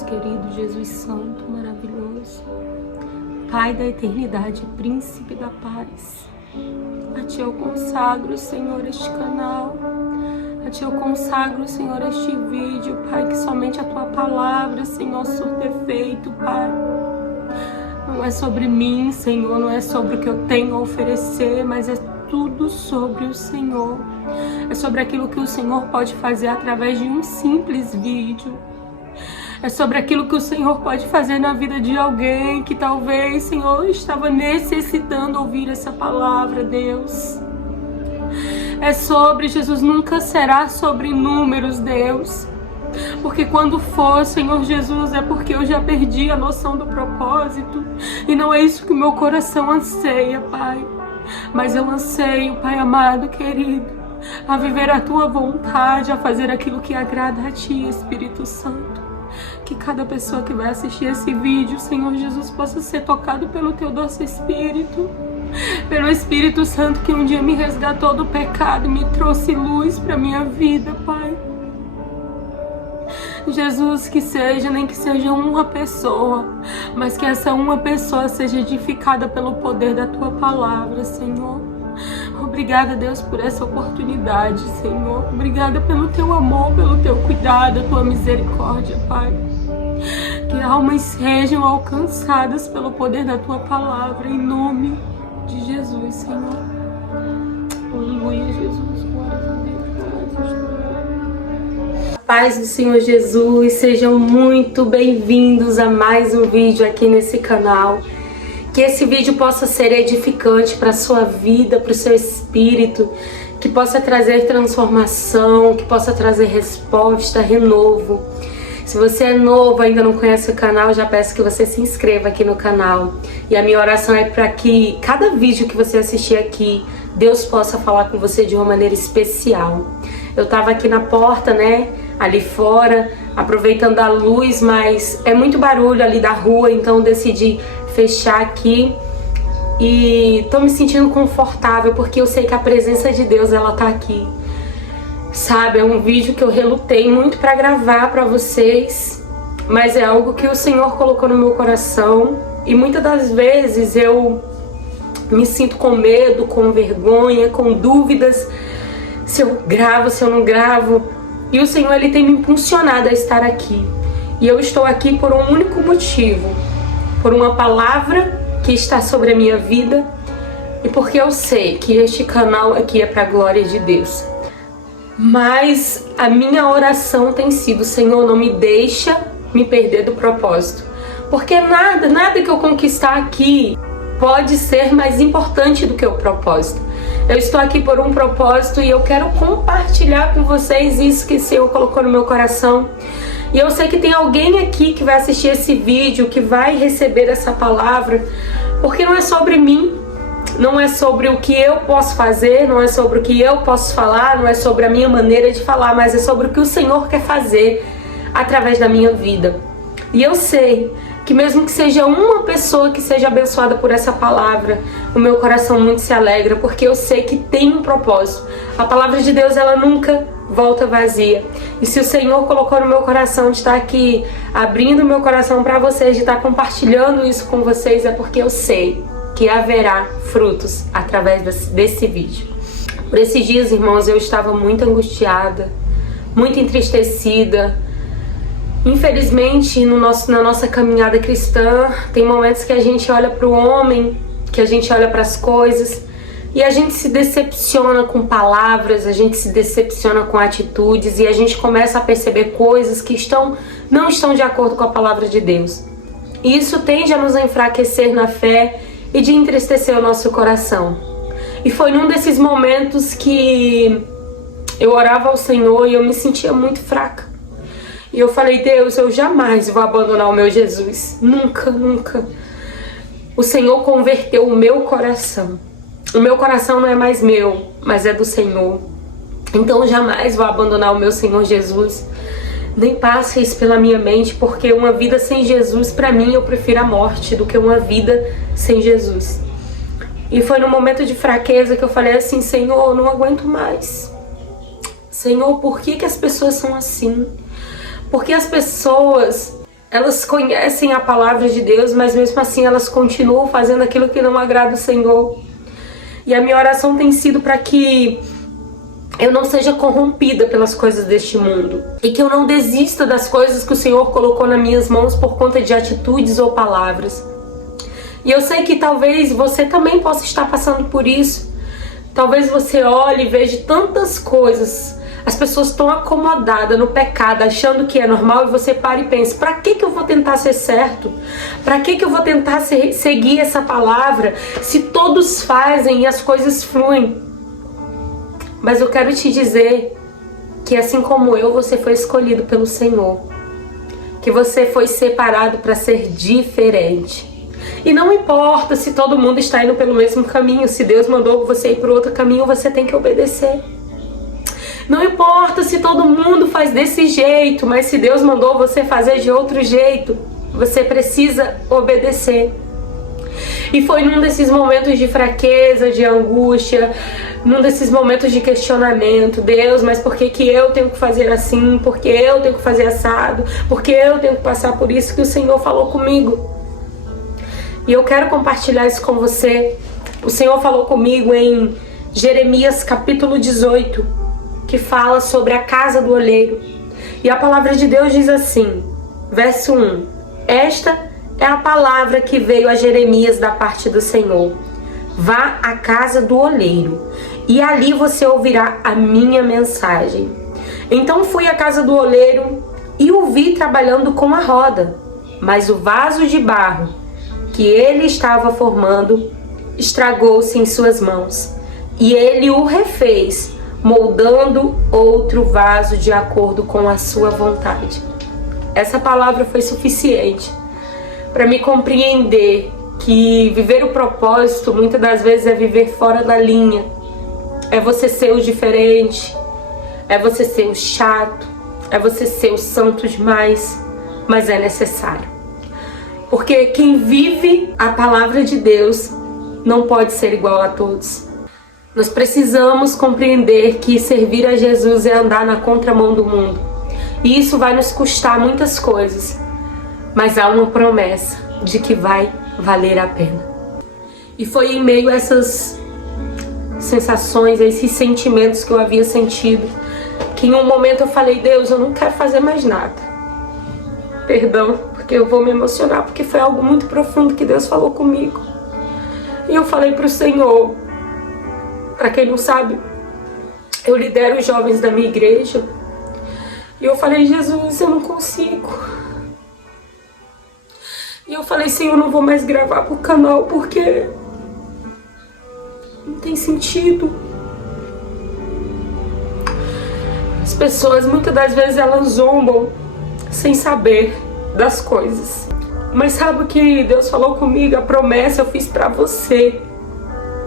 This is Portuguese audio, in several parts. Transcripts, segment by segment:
Deus querido, Jesus Santo, maravilhoso, Pai da eternidade, Príncipe da paz. A Ti eu consagro, Senhor, este canal. A Ti eu consagro, Senhor, este vídeo, Pai, que somente a Tua palavra, Senhor, surta efeito, Pai. Não é sobre mim, Senhor, não é sobre o que eu tenho a oferecer, mas é tudo sobre o Senhor. É sobre aquilo que o Senhor pode fazer através de um simples vídeo. É sobre aquilo que o Senhor pode fazer na vida de alguém que talvez, Senhor, estava necessitando ouvir essa palavra, Deus. É sobre, Jesus, nunca será sobre números, Deus. Porque quando for, Senhor Jesus, é porque eu já perdi a noção do propósito. E não é isso que o meu coração anseia, Pai. Mas eu anseio, Pai amado, querido, a viver a Tua vontade, a fazer aquilo que agrada a Ti, Espírito Santo. Que cada pessoa que vai assistir esse vídeo, Senhor Jesus, possa ser tocado pelo Teu doce Espírito. Pelo Espírito Santo que um dia me resgatou do pecado e me trouxe luz para minha vida, Pai. Jesus, que seja, nem que seja uma pessoa, mas que essa uma pessoa seja edificada pelo poder da Tua palavra, Senhor. Obrigada, Deus, por essa oportunidade, Senhor. Obrigada pelo Teu amor, pelo Teu cuidado, Tua misericórdia, Pai. Que almas sejam alcançadas pelo poder da Tua palavra, em nome de Jesus, Senhor. Aleluia, Jesus. Glória a Deus. Paz do Senhor Jesus, sejam muito bem-vindos a mais um vídeo aqui nesse canal. Que esse vídeo possa ser edificante para a sua vida, para o seu espírito, que possa trazer transformação, que possa trazer resposta, renovo. Se você é novo, ainda não conhece o canal, já peço que você se inscreva aqui no canal. E a minha oração é para que cada vídeo que você assistir aqui, Deus possa falar com você de uma maneira especial. Eu estava aqui na porta, né, ali fora, aproveitando a luz, mas é muito barulho ali da rua, então eu decidi fechar aqui e tô me sentindo confortável porque eu sei que a presença de Deus, ela tá aqui. Sabe, é um vídeo que eu relutei muito para gravar para vocês, mas é algo que o Senhor colocou no meu coração e muitas das vezes eu me sinto com medo, com vergonha, com dúvidas se eu gravo, se eu não gravo. E o Senhor, Ele tem me impulsionado a estar aqui. E eu estou aqui por um único motivo. Por uma palavra que está sobre a minha vida. E porque eu sei que este canal aqui é para a glória de Deus. Mas a minha oração tem sido: Senhor, não me deixa me perder do propósito. Porque nada que eu conquistar aqui pode ser mais importante do que o propósito. Eu estou aqui por um propósito e eu quero compartilhar com vocês isso que o Senhor colocou no meu coração. E eu sei que tem alguém aqui que vai assistir esse vídeo, que vai receber essa palavra, porque não é sobre mim, não é sobre o que eu posso fazer, não é sobre o que eu posso falar, não é sobre a minha maneira de falar, mas é sobre o que o Senhor quer fazer através da minha vida. E eu sei que mesmo que seja uma pessoa que seja abençoada por essa palavra, o meu coração muito se alegra, porque eu sei que tem um propósito. A palavra de Deus, ela nunca volta vazia. E se o Senhor colocou no meu coração de estar aqui, abrindo o meu coração para vocês, de estar compartilhando isso com vocês, é porque eu sei que haverá frutos através desse vídeo. Por esses dias, irmãos, eu estava muito angustiada, muito entristecida. Infelizmente, na nossa caminhada cristã, tem momentos que a gente olha para o homem, que a gente olha para as coisas e a gente se decepciona com palavras, a gente se decepciona com atitudes e a gente começa a perceber coisas que não estão de acordo com a palavra de Deus. E isso tende a nos enfraquecer na fé e de entristecer o nosso coração. E foi num desses momentos que eu orava ao Senhor e eu me sentia muito fraca. E eu falei: Deus, eu jamais vou abandonar o meu Jesus. Nunca, nunca. O Senhor converteu o meu coração. O meu coração não é mais meu, mas é do Senhor. Então eu jamais vou abandonar o meu Senhor Jesus. Nem passe isso pela minha mente, porque uma vida sem Jesus, para mim, eu prefiro a morte do que uma vida sem Jesus. E foi num momento de fraqueza que eu falei assim: Senhor, eu não aguento mais. Senhor, por que as pessoas são assim? Porque as pessoas Elas conhecem a palavra de Deus, mas mesmo assim elas continuam fazendo aquilo que não agrada o Senhor. E a minha oração tem sido para que eu não seja corrompida pelas coisas deste mundo. E que eu não desista das coisas que o Senhor colocou nas minhas mãos por conta de atitudes ou palavras. E eu sei que talvez você também possa estar passando por isso. Talvez você olhe e veja tantas coisas. As pessoas estão acomodadas no pecado, achando que é normal, e você para e pensa, para que eu vou tentar ser certo? Para que eu vou tentar seguir essa palavra se todos fazem e as coisas fluem? Mas eu quero te dizer que assim como eu, você foi escolhido pelo Senhor. Que você foi separado para ser diferente. E não importa se todo mundo está indo pelo mesmo caminho, se Deus mandou você ir para outro caminho, você tem que obedecer. Não importa se todo mundo faz desse jeito, mas se Deus mandou você fazer de outro jeito, você precisa obedecer. E foi num desses momentos de fraqueza, de angústia, num desses momentos de questionamento, Deus, mas por que eu tenho que fazer assim? Por que eu tenho que fazer assado? Por que eu tenho que passar por isso? Que o Senhor falou comigo. E eu quero compartilhar isso com você. O Senhor falou comigo em Jeremias capítulo 18, que fala sobre a casa do oleiro. E a palavra de Deus diz assim, verso 1. Esta é a palavra que veio a Jeremias da parte do Senhor. Vá à casa do oleiro, e ali você ouvirá a minha mensagem. Então fui à casa do oleiro e o vi trabalhando com a roda, mas o vaso de barro que ele estava formando estragou-se em suas mãos, e ele o refez, moldando outro vaso de acordo com a sua vontade. Essa palavra foi suficiente para me compreender que viver o propósito muitas das vezes é viver fora da linha, é você ser o diferente, é você ser o chato, é você ser o santo demais, mas é necessário. Porque quem vive a palavra de Deus não pode ser igual a todos. Nós precisamos compreender que servir a Jesus é andar na contramão do mundo. E isso vai nos custar muitas coisas, mas há uma promessa de que vai valer a pena. E foi em meio a essas sensações, a esses sentimentos que eu havia sentido, que em um momento eu falei, Deus, eu não quero fazer mais nada. Perdão, porque eu vou me emocionar, porque foi algo muito profundo que Deus falou comigo. E eu falei para o Senhor, para quem não sabe, eu lidero os jovens da minha igreja. E eu falei, Jesus, eu não consigo. E eu falei, Senhor, eu não vou mais gravar pro canal porque não tem sentido. As pessoas, muitas das vezes, elas zombam sem saber das coisas. Mas sabe o que Deus falou comigo? A promessa eu fiz pra você.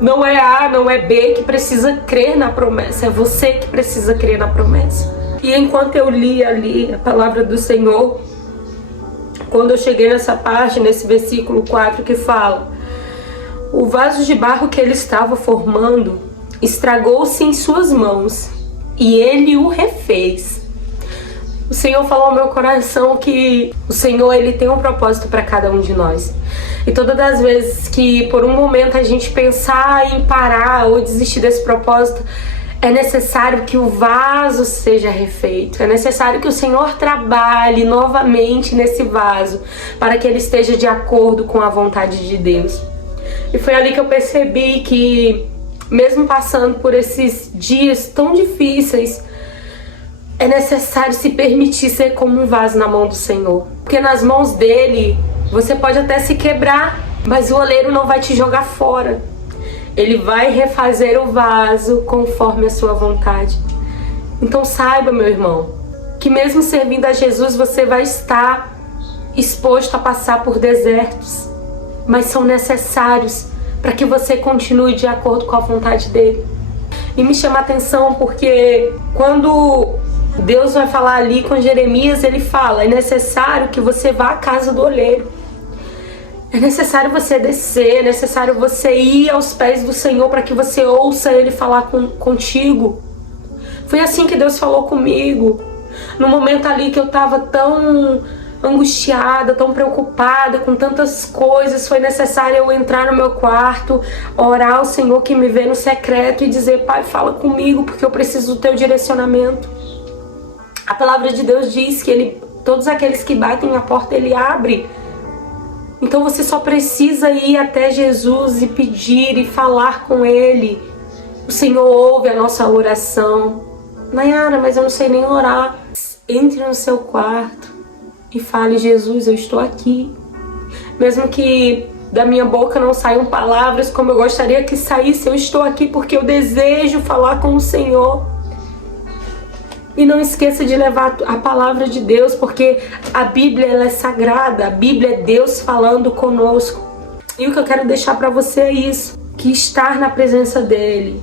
Não é A, não é B que precisa crer na promessa. É você que precisa crer na promessa. E enquanto eu li ali a palavra do Senhor, quando eu cheguei nessa parte, nesse versículo 4 que fala, o vaso de barro que ele estava formando estragou-se em suas mãos e ele o refez. O Senhor falou ao meu coração que o Senhor, ele tem um propósito para cada um de nós. E todas as vezes que por um momento a gente pensar em parar ou desistir desse propósito, é necessário que o vaso seja refeito. É necessário que o Senhor trabalhe novamente nesse vaso para que ele esteja de acordo com a vontade de Deus. E foi ali que eu percebi que, mesmo passando por esses dias tão difíceis, é necessário se permitir ser como um vaso na mão do Senhor. Porque nas mãos dele, você pode até se quebrar, mas o oleiro não vai te jogar fora. Ele vai refazer o vaso conforme a sua vontade. Então saiba, meu irmão, que mesmo servindo a Jesus, você vai estar exposto a passar por desertos, mas são necessários para que você continue de acordo com a vontade dele. E me chama a atenção porque quando Deus vai falar ali com Jeremias, ele fala, é necessário que você vá à casa do oleiro. É necessário você descer, é necessário você ir aos pés do Senhor para que você ouça Ele falar contigo. Foi assim que Deus falou comigo. No momento ali que eu estava tão angustiada, tão preocupada com tantas coisas, foi necessário eu entrar no meu quarto, orar ao Senhor que me vê no secreto e dizer: Pai, fala comigo, porque eu preciso do teu direcionamento. A palavra de Deus diz que todos aqueles que batem a porta, Ele abre. Então você só precisa ir até Jesus e pedir e falar com Ele. O Senhor ouve a nossa oração. Nayara, mas eu não sei nem orar. Entre no seu quarto e fale: Jesus, eu estou aqui. Mesmo que da minha boca não saiam palavras como eu gostaria que saísse, eu estou aqui porque eu desejo falar com o Senhor. E não esqueça de levar a palavra de Deus, porque a Bíblia ela é sagrada, a Bíblia é Deus falando conosco. E o que eu quero deixar para você é isso, que estar na presença dEle,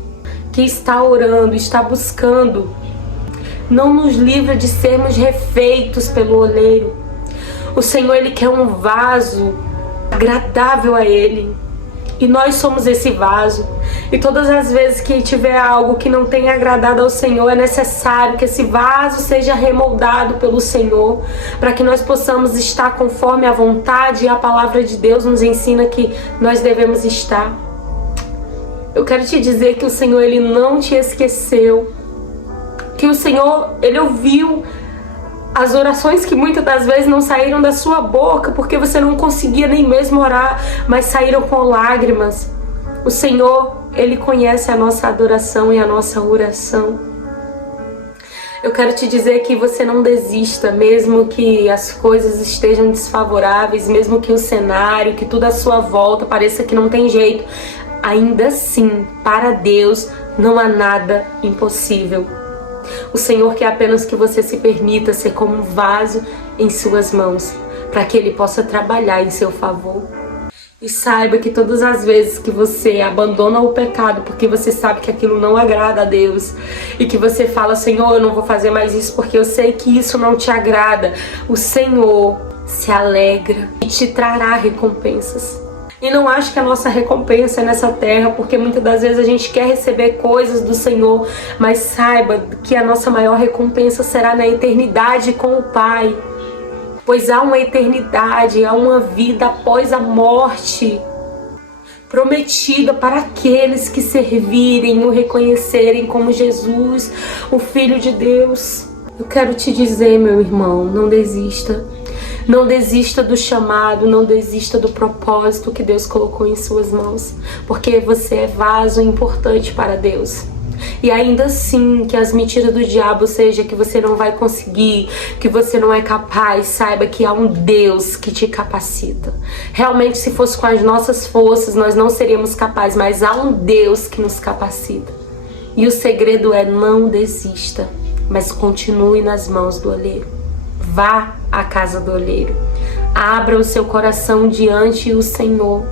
que está orando, está buscando, não nos livra de sermos refeitos pelo oleiro. O Senhor, Ele quer um vaso agradável a Ele. E nós somos esse vaso. E todas as vezes que tiver algo que não tenha agradado ao Senhor, é necessário que esse vaso seja remoldado pelo Senhor, para que nós possamos estar conforme a vontade e a palavra de Deus nos ensina que nós devemos estar. Eu quero te dizer que o Senhor, Ele não te esqueceu. Que o Senhor, Ele ouviu as orações que muitas das vezes não saíram da sua boca, porque você não conseguia nem mesmo orar, mas saíram com lágrimas. O Senhor, Ele conhece a nossa adoração e a nossa oração. Eu quero te dizer que você não desista, mesmo que as coisas estejam desfavoráveis, mesmo que o cenário, que tudo à sua volta pareça que não tem jeito. Ainda assim, para Deus, não há nada impossível. O Senhor quer apenas que você se permita ser como um vaso em suas mãos, para que Ele possa trabalhar em seu favor. E saiba que todas as vezes que você abandona o pecado, porque você sabe que aquilo não agrada a Deus, e que você fala: Senhor, eu não vou fazer mais isso porque eu sei que isso não te agrada, o Senhor se alegra e te trará recompensas. E não acho que a nossa recompensa é nessa terra, porque muitas das vezes a gente quer receber coisas do Senhor, mas saiba que a nossa maior recompensa será na eternidade com o Pai. Pois há uma eternidade, há uma vida após a morte, prometida para aqueles que servirem e o reconhecerem como Jesus, o Filho de Deus. Eu quero te dizer, meu irmão, não desista. Não desista do chamado, não desista do propósito que Deus colocou em suas mãos, porque você é vaso importante para Deus. E ainda assim, que as mentiras do diabo seja que você não vai conseguir, que você não é capaz, saiba que há um Deus que te capacita. Realmente, se fosse com as nossas forças, nós não seríamos capazes, mas há um Deus que nos capacita. E o segredo é: não desista, mas continue nas mãos do oleiro. Vá à casa do oleiro. Abra o seu coração diante do Senhor,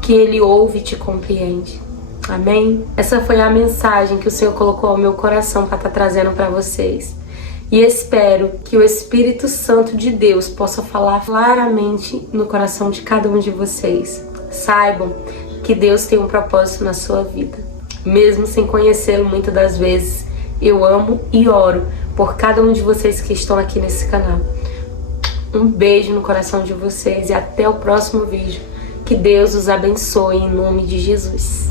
que Ele ouve e te compreende. Amém? Essa foi a mensagem que o Senhor colocou ao meu coração para estar trazendo para vocês. E espero que o Espírito Santo de Deus possa falar claramente no coração de cada um de vocês. Saibam que Deus tem um propósito na sua vida. Mesmo sem conhecê-lo muitas das vezes, eu amo e oro por cada um de vocês que estão aqui nesse canal. Um beijo no coração de vocês e até o próximo vídeo. Que Deus os abençoe em nome de Jesus.